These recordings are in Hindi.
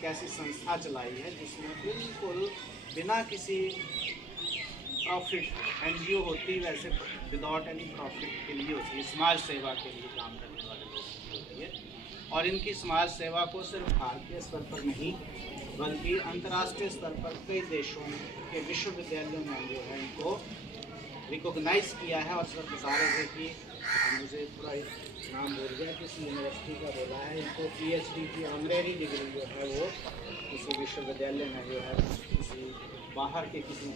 एक ऐसी संस्था चलाई है जिसमें बिल्कुल बिना किसी प्रॉफिट, NGO होती वैसे विदाउट एनी प्रॉफिट के लिए होती है, समाज सेवा के लिए काम करने वाले लोग की होती है। और इनकी समाज सेवा को सिर्फ भारतीय स्तर पर नहीं बल्कि अंतर्राष्ट्रीय स्तर पर कई देशों के विश्वविद्यालयों में जो है इनको रिकॉग्नाइज किया है। और सर बता रहे थे कि मुझे पूरा नाम बोल गया, किसी यूनिवर्सिटी का बोला है, इनको PhD की ऑनरेरी डिग्री जो है वो किसी विश्वविद्यालय में जो है किसी बाहर के किसी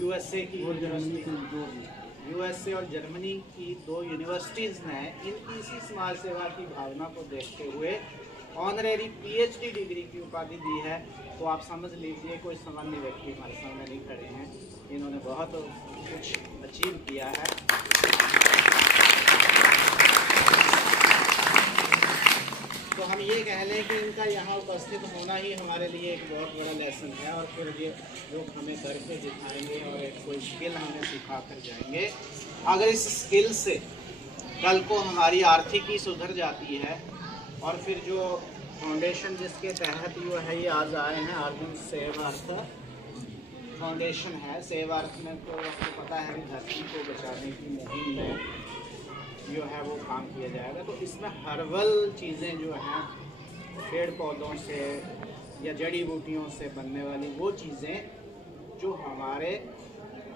USA की USA और जर्मनी की 2 यूनिवर्सिटीज़ ने इनकी इसी समाज सेवा की भावना को देखते हुए ऑनरेरी PhD डिग्री की उपाधि दी है। तो आप समझ लीजिए कोई सामान्य व्यक्ति हमारे सामने नहीं खड़े हैं, इन्होंने बहुत कुछ अचीव किया है। तो हम ये कह लें कि इनका यहाँ उपस्थित होना ही हमारे लिए एक बहुत बड़ा लेसन है। और फिर ये लोग हमें करके दिखाएंगे और एक कोई स्किल हमें सिखा कर जाएंगे। अगर इस स्किल से कल को हमारी आर्थिकी सुधर जाती है और फिर जो फाउंडेशन जिसके तहत जो है ये आज आए हैं, अर्जुन सेवार्थ फाउंडेशन है। सेवार्थ में तो आपको पता है धरती को बचाने की मुहिम में जो है वो काम किया जाएगा। तो इसमें हर्बल चीज़ें जो हैं पेड़ पौधों से या जड़ी बूटियों से बनने वाली वो चीज़ें जो हमारे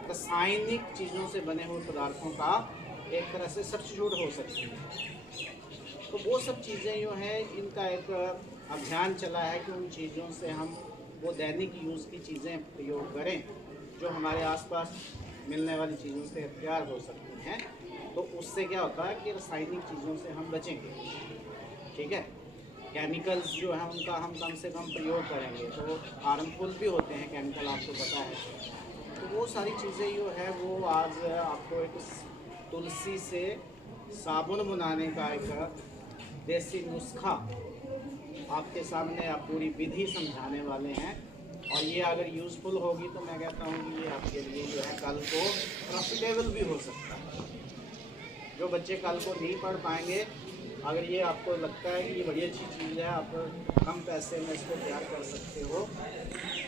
रासायनिक चीज़ों से बने हुए पदार्थों का एक तरह से सब्स्टिट्यूट हो सकती हैं। तो वो सब चीज़ें जो हैं इनका एक अभियान चला है कि उन चीज़ों से हम वो दैनिक यूज़ की चीज़ें प्रयोग करें जो हमारे आसपास मिलने वाली चीज़ों से तैयार हो सकती हैं। तो उससे क्या होता है कि रासायनिक चीज़ों से हम बचेंगे, ठीक है। केमिकल्स जो है उनका हम कम से कम प्रयोग करेंगे, तो हार्मफुल भी होते हैं केमिकल, आपको पता है। तो वो सारी चीज़ें जो है वो आज आपको एक तुलसी से साबुन बनाने का एक देसी नुस्खा आपके सामने आप पूरी विधि समझाने वाले हैं। और ये अगर यूज़फुल होगी तो मैं कहता हूँ कि ये आपके लिए जो है कल को प्रॉफिटेबल भी हो सकता है। जो बच्चे कल को नहीं पढ़ पाएंगे, अगर ये आपको लगता है कि ये बड़ी अच्छी चीज़ है, आप कम पैसे में इसको तैयार कर सकते हो,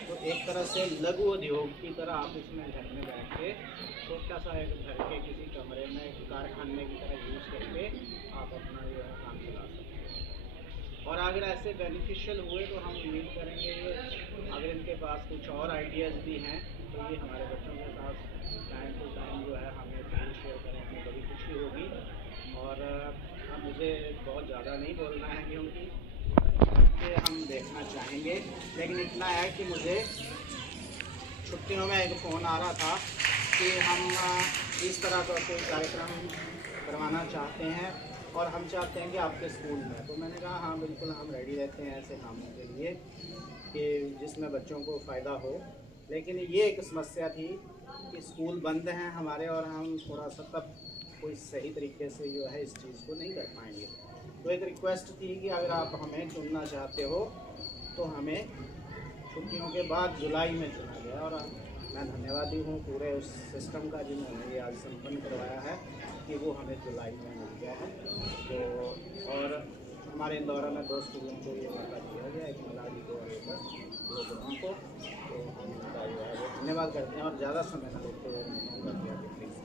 तो एक तरह से लघु उद्योग की तरह आप इसमें घर में बैठ के छोटा सा एक घर के किसी कमरे में एक कारखाने की तरह यूज़ करके आप अपना जो है काम चला सकते हो। और अगर ऐसे बेनिफिशियल हुए तो हम उम्मीद करेंगे ये अगर इनके पास कुछ और आइडियाज़ भी हैं तो ये हमारे बच्चों के साथ टाइम टू टाइम जो है हमें ज़रूर शेयर करें, हमें बड़ी खुशी होगी। और मुझे बहुत ज़्यादा नहीं बोलना है क्योंकि हम देखना चाहेंगे, लेकिन इतना है कि मुझे छुट्टियों में एक फ़ोन आ रहा था कि हम इस तरह का कोई कार्यक्रम करवाना चाहते हैं और हम चाहते हैं कि आपके स्कूल में। तो मैंने कहा हाँ बिल्कुल, हम रेडी रहते हैं ऐसे कामों के लिए कि जिसमें बच्चों को फ़ायदा हो। लेकिन ये एक समस्या थी कि स्कूल बंद हैं हमारे और हम थोड़ा सा तब कोई सही तरीके से जो है इस चीज़ को नहीं कर पाएंगे। तो एक रिक्वेस्ट थी कि अगर आप हमें चुनना चाहते हो तो हमें छुट्टियों के बाद जुलाई में चुना गया। और मैं धन्यवादी हूँ पूरे उस सिस्टम का जिन्होंने ये आज संपन्न करवाया है कि वो हमें जुलाई में मिल गया है। तो और हमारे इंदौरा में 2 स्कूलों को ये मौका दिया गया, एक मलाली को और एक गुरुग्राम को। तो हम उनका जो है वो धन्यवाद करते हैं और ज़्यादा समय न लेते हुए मौका दिया कि प्लीज़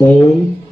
ओम